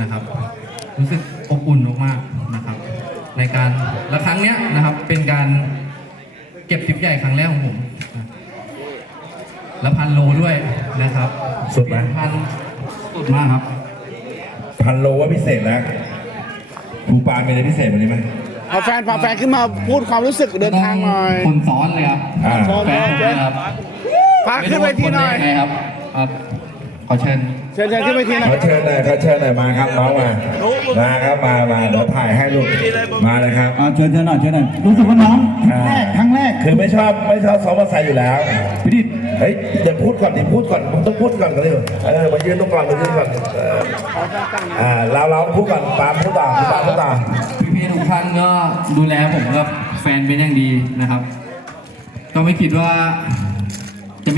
นะครับ รู้สึกอบอุ่นมากๆนะครับ ในการและครั้งเนี้ยนะครับเป็นการเก็บทริปใหญ่ครั้งแรกของผมนะและพันโลด้วยนะครับสุดไหม พันสุดมากครับ พันโลว่าพิเศษนะครูปานมีอะไรพิเศษวันนี้ไหมเอาแฟนพาแฟนขึ้นมาพูดความรู้สึกเดินทางหน่อย คนซ้อนเลยครับอ่า แฟนผมนะครับพาขึ้นไปที่หน่อย ไม่รู้ว่าคแรกไงครับครับ ขอเชิญเชิญเชิญขึ้นไปที่หน่ขออยเชิญหน่อยขอเชิญหน่อยมาครับน้องมามาครับมามาเดี๋ยวถ่ายให้ลูกมาเลยครับ อ่าเชิญเชิญหน่อยเชิญหน่อยรู้สึกว่าน้องครั้งแรกครั้งแรกคือไม่ชอบไม่ชอบซ้อมมอเตอร์ไซค์อยู่แล้วพี่ดิษเฮ้ยเดี๋ยวพูดก่อนดิพูดก่อนมึงต้องพูดก่อนกันเลยเออมายืนตรงก่อนมายืนก่อนเอออ่าเราเราพูดก่อนปาล์มพูดต่อพี่ปาล์มพูดต่อพี่ๆทุกท่านก็ดูแลผมกับแฟนเป็นอย่างดีนะครับ ก็ไม่คิดว่าจะ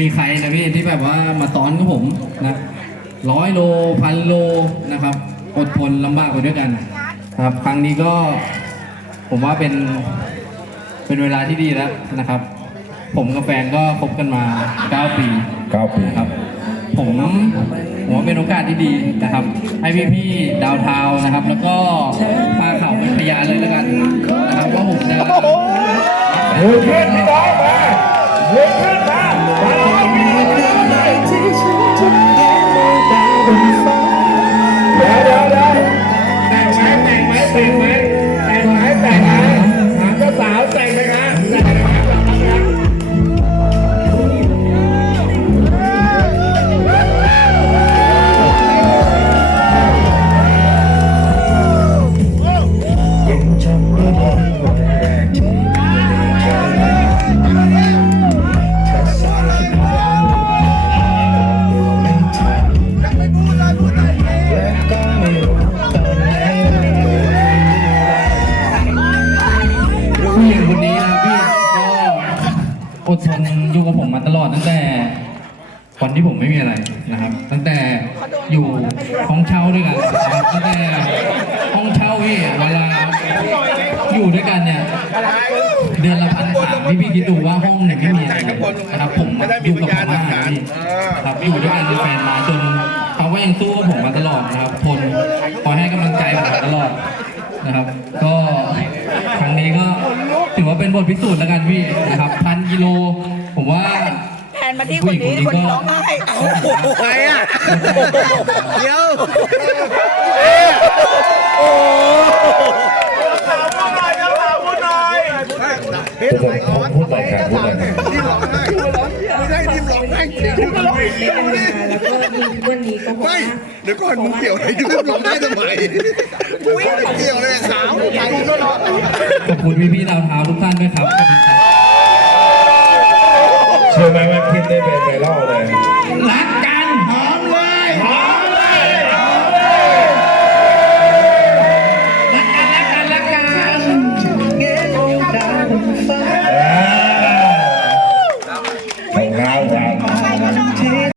มีใครนะพี่ที่แบบว่ามาซ้อนกับผมนะร้อยโลพันโลนะครับอดทนลำบากไปด้วยกันนะครับ ครั้งนี้ก็ผมว่าเป็นเป็นเวลาที่ดีแล้วนะครับ ผมกับแฟนก็คบกันมา 9 ปีเก้าปีนะครับ ผมผมว่าเป็นโอกาสที่ดีนะครับ ให้พี่ๆดาวเทาวน์นะครับ แล้วก็พาเขาเป็นพยานเลยแล้วกันนะครับว่าผมจะมือขึ้น เมาตลอดตั้งแต่วันที่ผมไม่มีอะไรนะครับ ตั้งแต่อยู่ห้องเช่าด้วยกันนะครับตั้งแต่ห้องเช่าพี่เวลาอยู่ด้วยกันเนี่ยเดือนละพันสามพี่พี่คิดดูว่าห้องเนี่ยไม่มีอะไรนะครับผมอยู่กับผมมาพี่ครับอยู่ด้วยกันเป็นแฟนมาจนเขาก็ยังสู้กับผมมาตลอดนะครับทนคอยให้กำลังใจผมมาตลอดนะครับ ก็ครั้งนี้ก็ถือว่าเป็นบทพิสูจน์แล้วกันพี่นะครับพันกิโล ผมว่า แทนมาที่คนนี้คนนี้ร้องไห้เอาใครอะเดี๋ยวพูดหน่อยพูดหน่อยครับพูดหน่อยครับไม่ได้ทีมร้องไห้จริงแล้วก็มีวันนี้ก็บอกว่าเดี๋ยวก่อนมึงเกี่ยวอะไรยุ่งร้องได้ทำไมไม่เกี่ยวเลยขาวขาวก็ร้องขอบคุณพี่ๆดาวเท้าทุกท่านด้วยครับขอบคุณครับ เชื่อไหมว่าคิปนี้เป็นไวรัลเลยรักกันหอมเลยหอม